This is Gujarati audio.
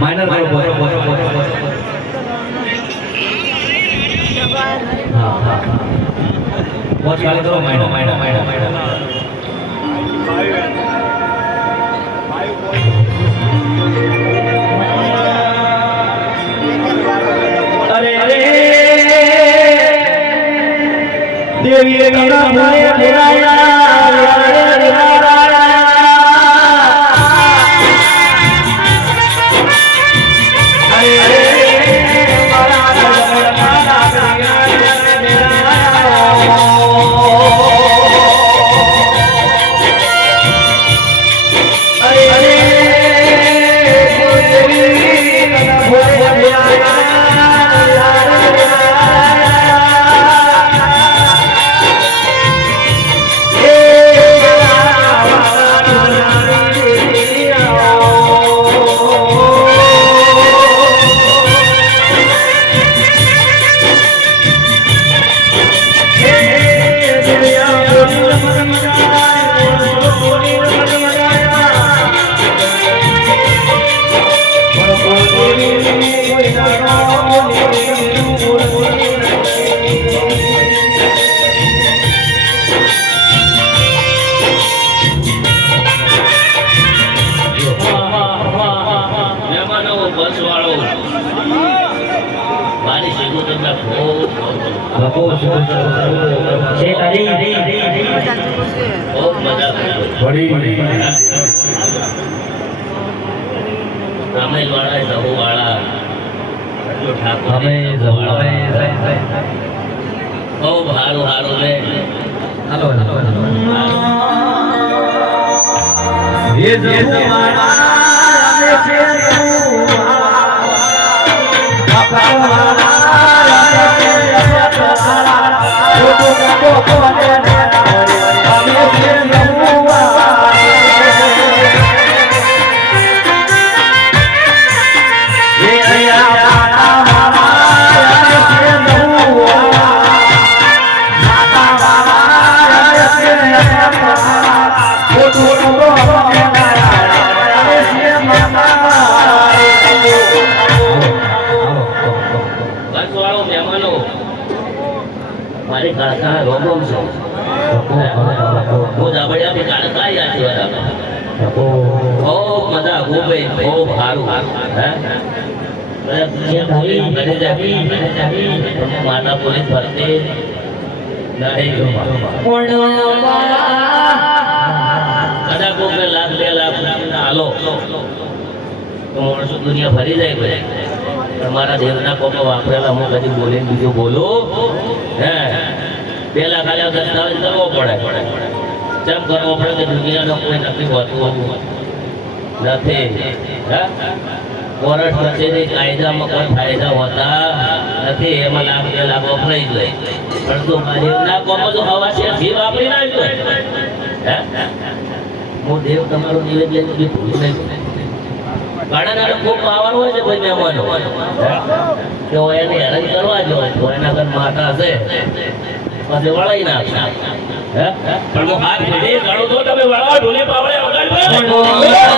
માઇનર बहुत चालू करो माइनर अरे अरे देवी मेरा भोले बुलाया माता पुलिस भरते कदा को लाख 2 लाख हालो तो माणसो दुनिया भरी जाए તમારા દેવના કોકો વાપરેલા હું કદી બોલે બીજો બોલો હે 2 લાખ આલ્યા દસ્તાવેજ કરવો પડે કેમ કરવો પડે કે દુનિયાનો કોઈ નથી હોતું નથી હે કોર્ટ કચેરી કાયદામાં કોઈ ફાયદા હોતા નથી એમાં લાખ 2 લાખ વપરાઈ જાય પણ તો દેવના કોકો જો હવા છે ઘી વાપરી નાખ્યો હે હું દેવ તમારો નિવેદન બી ભૂલી નહીં ઘણા ખૂબ પાવર હોય છે ભાઈ મહેમાનો કે એને હેરાન કરવા જો તો એના ઘર માતા છે પછી વળાઈ નાખે હે પણ હાથ ઘડી ઘણો તો તમે વળાવો ઢોલે પાવળે વગાડો